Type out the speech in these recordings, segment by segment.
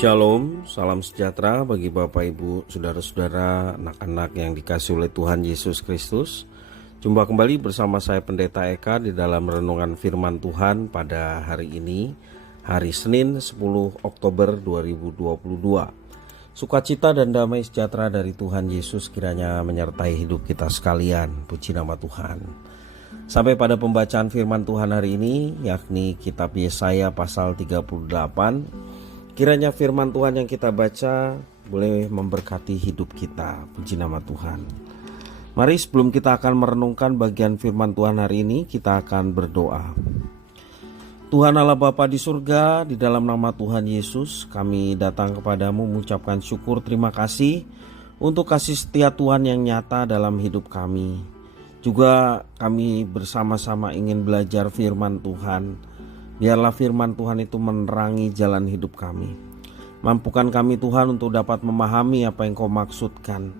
Shalom, salam sejahtera bagi Bapak Ibu, saudara-saudara, anak-anak yang dikasihi oleh Tuhan Yesus Kristus. Jumpa kembali bersama saya Pendeta Eka di dalam renungan firman Tuhan pada hari ini, hari Senin 10 Oktober 2022. Sukacita dan damai sejahtera dari Tuhan Yesus kiranya menyertai hidup kita sekalian. Puji nama Tuhan. Sampai pada pembacaan firman Tuhan hari ini, yakni kitab Yesaya pasal 38. Kiranya firman Tuhan yang kita baca boleh memberkati hidup kita. Puji nama Tuhan. Mari sebelum kita akan merenungkan bagian firman Tuhan hari ini, kita akan berdoa. Tuhan Allah Bapa di surga, di dalam nama Tuhan Yesus, kami datang kepadamu mengucapkan syukur terima kasih untuk kasih setia Tuhan yang nyata dalam hidup kami. Juga kami bersama-sama ingin belajar firman Tuhan. Biarlah firman Tuhan itu menerangi jalan hidup kami. Mampukan kami Tuhan untuk dapat memahami apa yang Kau maksudkan.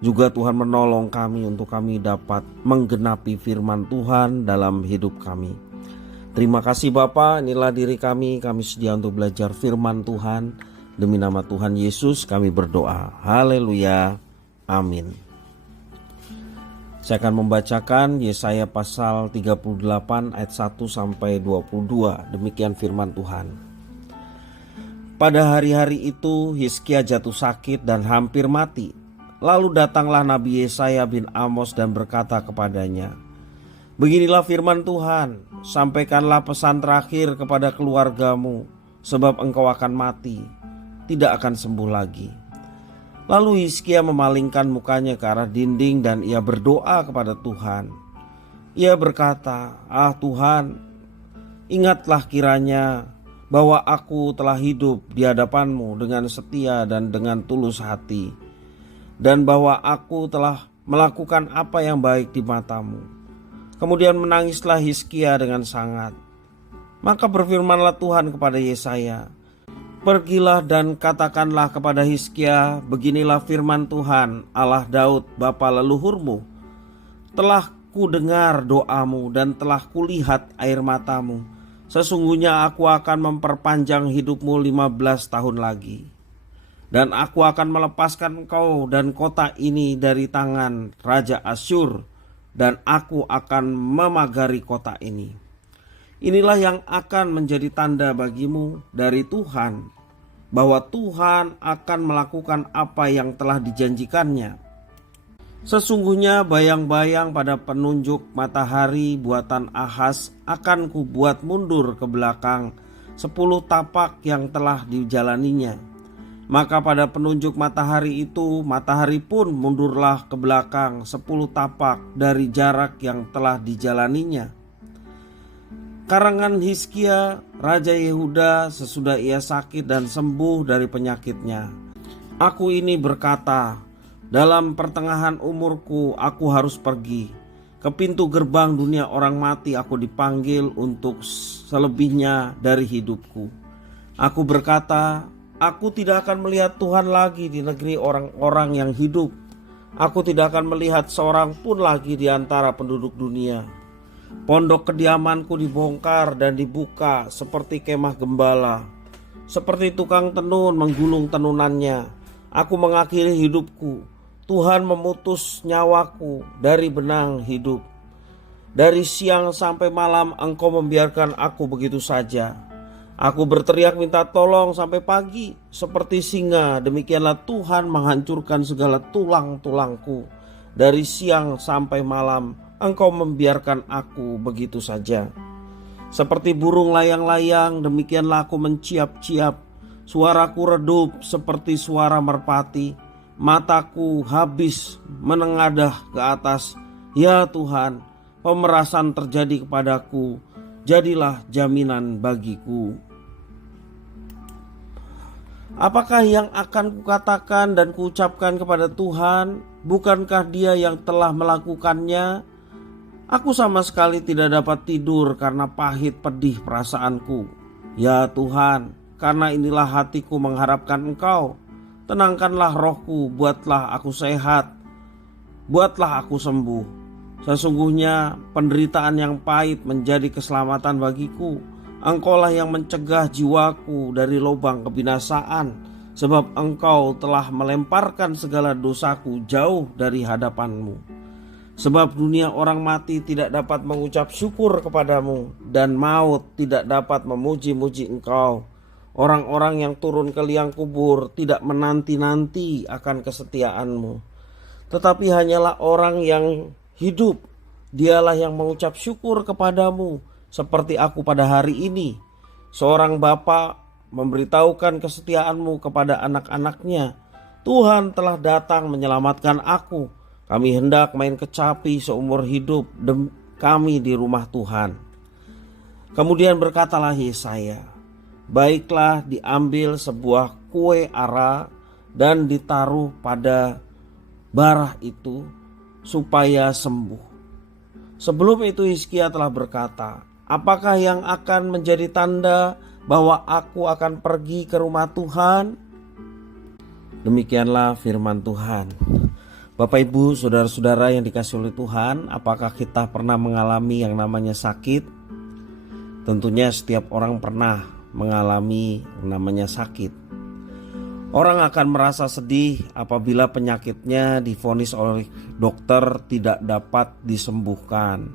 Juga Tuhan menolong kami untuk kami dapat menggenapi firman Tuhan dalam hidup kami. Terima kasih Bapa, inilah diri kami sedia untuk belajar firman Tuhan. Demi nama Tuhan Yesus kami berdoa. Haleluya. Amin. Saya akan membacakan Yesaya pasal 38 ayat 1 sampai 22. Demikian firman Tuhan. Pada hari-hari itu Hizkia jatuh sakit dan hampir mati. Lalu datanglah Nabi Yesaya bin Amos dan berkata kepadanya, "Beginilah firman Tuhan, sampaikanlah pesan terakhir kepada keluargamu, sebab engkau akan mati, tidak akan sembuh lagi." Lalu Hizkia memalingkan mukanya ke arah dinding dan ia berdoa kepada Tuhan. Ia berkata, "Ah Tuhan, ingatlah kiranya bahwa aku telah hidup di hadapan-Mu dengan setia dan dengan tulus hati, dan bahwa aku telah melakukan apa yang baik di mata-Mu." Kemudian menangislah Hizkia dengan sangat. Maka berfirmanlah Tuhan kepada Yesaya, "Pergilah dan katakanlah kepada Hizkia, beginilah firman Tuhan, Allah Daud, bapa leluhurmu. Telah ku dengar doamu dan telah kulihat air matamu. Sesungguhnya aku akan memperpanjang hidupmu 15 tahun lagi. Dan aku akan melepaskan engkau dan kota ini dari tangan Raja Asyur, dan aku akan memagari kota ini. Inilah yang akan menjadi tanda bagimu dari Tuhan, bahwa Tuhan akan melakukan apa yang telah dijanjikannya. Sesungguhnya bayang-bayang pada penunjuk matahari buatan Ahaz akan kubuat mundur ke belakang 10 tapak yang telah dijalaninya. Maka pada penunjuk matahari itu, matahari pun mundurlah ke belakang 10 tapak dari jarak yang telah dijalaninya. Karangan Hizkia, Raja Yehuda, sesudah ia sakit dan sembuh dari penyakitnya. Aku ini berkata, dalam pertengahan umurku aku harus pergi. Ke pintu gerbang dunia orang mati aku dipanggil untuk selebihnya dari hidupku. Aku berkata, aku tidak akan melihat Tuhan lagi di negeri orang-orang yang hidup. Aku tidak akan melihat seorang pun lagi di antara penduduk dunia. Pondok kediamanku dibongkar dan dibuka seperti kemah gembala. Seperti tukang tenun menggulung tenunannya. Aku mengakhiri hidupku. Tuhan memutus nyawaku dari benang hidup. Dari siang sampai malam engkau membiarkan aku begitu saja. Aku berteriak minta tolong sampai pagi. Seperti singa demikianlah Tuhan menghancurkan segala tulang-tulangku. Dari siang sampai malam engkau membiarkan aku begitu saja. Seperti burung layang-layang demikianlah aku menciap-ciap. Suaraku redup seperti suara merpati. Mataku habis menengadah ke atas. Ya Tuhan, pemerasan terjadi kepadaku. Jadilah jaminan bagiku. Apakah yang akan kukatakan dan kuucapkan kepada Tuhan? Bukankah Dia yang telah melakukannya? Aku sama sekali tidak dapat tidur karena pahit pedih perasaanku. Ya Tuhan, karena inilah hatiku mengharapkan Engkau. Tenangkanlah rohku, buatlah aku sehat, buatlah aku sembuh. Sesungguhnya penderitaan yang pahit menjadi keselamatan bagiku. Engkaulah yang mencegah jiwaku dari lubang kebinasaan, sebab Engkau telah melemparkan segala dosaku jauh dari hadapan-Mu. Sebab dunia orang mati tidak dapat mengucap syukur kepadamu, dan maut tidak dapat memuji-muji Engkau. Orang-orang yang turun ke liang kubur tidak menanti-nanti akan kesetiaan-Mu, tetapi hanyalah orang yang hidup, dialah yang mengucap syukur kepadamu, seperti aku pada hari ini. Seorang bapa memberitahukan kesetiaan-Mu kepada anak-anaknya. Tuhan telah datang menyelamatkan aku. Kami hendak main kecapi seumur hidup kami di rumah Tuhan. Kemudian berkatalah Yesaya, baiklah diambil sebuah kue ara dan ditaruh pada barah itu supaya sembuh. Sebelum itu Hizkia telah berkata, apakah yang akan menjadi tanda bahwa aku akan pergi ke rumah Tuhan? Demikianlah firman Tuhan. Bapak Ibu, saudara-saudara yang dikasihi oleh Tuhan, apakah kita pernah mengalami yang namanya sakit? Tentunya setiap orang pernah mengalami yang namanya sakit. Orang akan merasa sedih apabila penyakitnya divonis oleh dokter tidak dapat disembuhkan.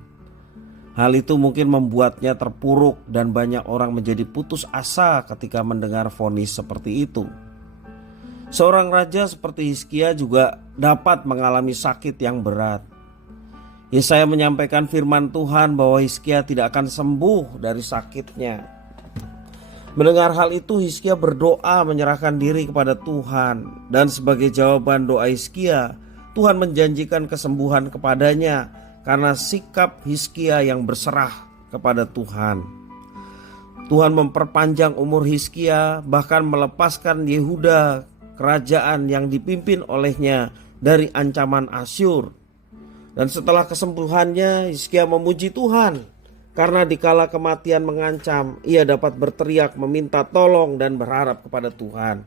Hal itu mungkin membuatnya terpuruk dan banyak orang menjadi putus asa ketika mendengar vonis seperti itu. Seorang raja seperti Hizkia juga dapat mengalami sakit yang berat. Yesaya menyampaikan firman Tuhan bahwa Hizkia tidak akan sembuh dari sakitnya. Mendengar hal itu, Hizkia berdoa menyerahkan diri kepada Tuhan, dan sebagai jawaban doa Hizkia, Tuhan menjanjikan kesembuhan kepadanya karena sikap Hizkia yang berserah kepada Tuhan. Tuhan memperpanjang umur Hizkia, bahkan melepaskan Yehuda, kerajaan yang dipimpin olehnya, dari ancaman Asyur. Dan setelah kesembuhannya, Hizkia memuji Tuhan. Karena dikala kematian mengancam, ia dapat berteriak meminta tolong dan berharap kepada Tuhan.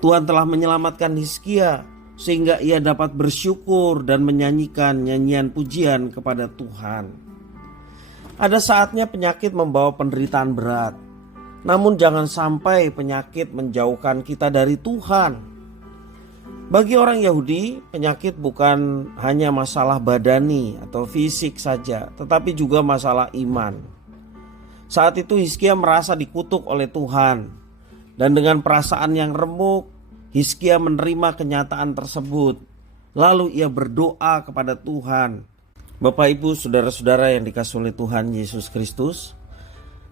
Tuhan telah menyelamatkan Hizkia sehingga ia dapat bersyukur dan menyanyikan nyanyian pujian kepada Tuhan. Ada saatnya penyakit membawa penderitaan berat. Namun jangan sampai penyakit menjauhkan kita dari Tuhan. Bagi orang Yahudi, penyakit bukan hanya masalah badani atau fisik saja, tetapi juga masalah iman. Saat itu Hizkia merasa dikutuk oleh Tuhan, dan dengan perasaan yang remuk, Hizkia menerima kenyataan tersebut. Lalu ia berdoa kepada Tuhan. Bapak Ibu, saudara-saudara yang dikasihi oleh Tuhan Yesus Kristus,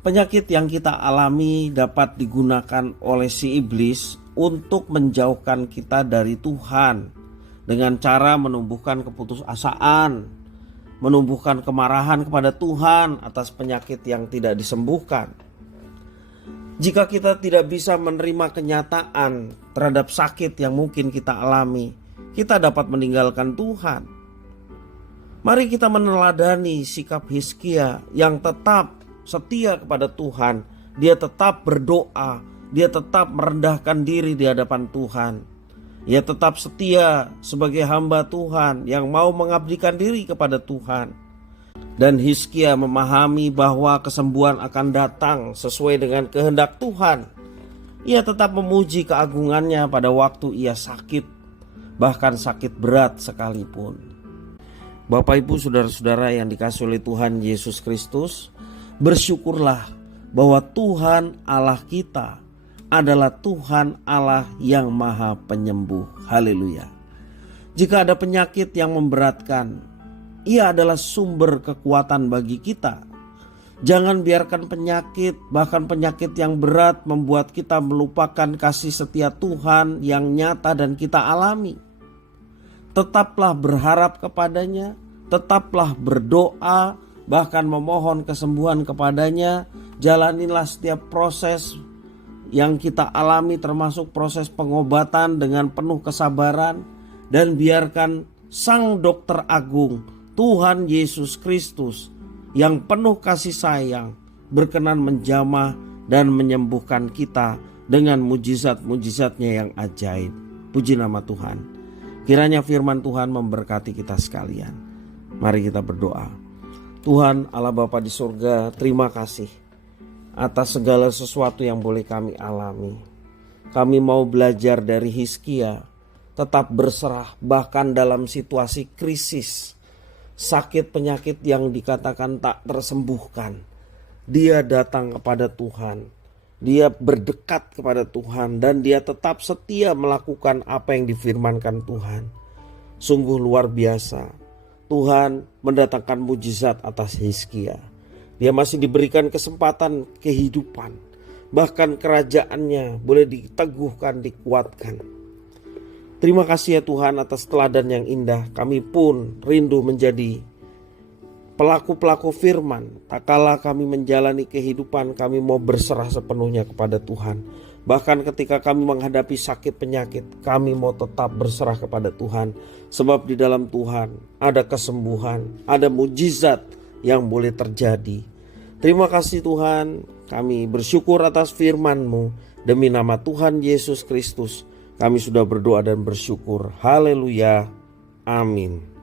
penyakit yang kita alami dapat digunakan oleh si iblis untuk menjauhkan kita dari Tuhan dengan cara menumbuhkan keputusasaan, menumbuhkan kemarahan kepada Tuhan atas penyakit yang tidak disembuhkan. Jika kita tidak bisa menerima kenyataan terhadap sakit yang mungkin kita alami, kita dapat meninggalkan Tuhan. Mari kita meneladani sikap Hizkia yang tetap setia kepada Tuhan. Dia tetap berdoa, dia tetap merendahkan diri di hadapan Tuhan. Ia tetap setia sebagai hamba Tuhan yang mau mengabdikan diri kepada Tuhan. Dan Hizkia memahami bahwa kesembuhan akan datang sesuai dengan kehendak Tuhan. Ia tetap memuji keagungannya pada waktu ia sakit, bahkan sakit berat sekalipun. Bapak Ibu, saudara-saudara yang dikasihi oleh Tuhan Yesus Kristus, bersyukurlah bahwa Tuhan Allah kita adalah Tuhan Allah yang Maha Penyembuh. Haleluya. Jika ada penyakit yang memberatkan, Ia adalah sumber kekuatan bagi kita. Jangan biarkan penyakit, bahkan penyakit yang berat, membuat kita melupakan kasih setia Tuhan yang nyata dan kita alami. Tetaplah berharap kepadanya, tetaplah berdoa, bahkan memohon kesembuhan kepadanya. Jalanilah setiap proses yang kita alami, termasuk proses pengobatan, dengan penuh kesabaran, dan biarkan Sang Dokter Agung Tuhan Yesus Kristus yang penuh kasih sayang berkenan menjamah dan menyembuhkan kita dengan mujizat-mujizatnya yang ajaib. Puji nama Tuhan. Kiranya firman Tuhan memberkati kita sekalian. Mari kita berdoa. Tuhan Allah Bapa di surga, terima kasih atas segala sesuatu yang boleh kami alami. Kami mau belajar dari Hizkia, tetap berserah bahkan dalam situasi krisis, sakit penyakit yang dikatakan tak tersembuhkan. Dia datang kepada Tuhan, dia berdekat kepada Tuhan, dan dia tetap setia melakukan apa yang difirmankan Tuhan. Sungguh luar biasa. Tuhan mendatangkan mujizat atas Hizkia. Dia masih diberikan kesempatan kehidupan. Bahkan kerajaannya boleh diteguhkan, dikuatkan. Terima kasih ya Tuhan atas teladan yang indah. Kami pun rindu menjadi pelaku-pelaku firman. Tak kala kami menjalani kehidupan, kami mau berserah sepenuhnya kepada Tuhan. Bahkan ketika kami menghadapi sakit penyakit, kami mau tetap berserah kepada Tuhan. Sebab di dalam Tuhan ada kesembuhan, ada mujizat yang boleh terjadi. Terima kasih Tuhan, kami bersyukur atas firman-Mu. Demi nama Tuhan Yesus Kristus, kami sudah berdoa dan bersyukur. Haleluya, amin.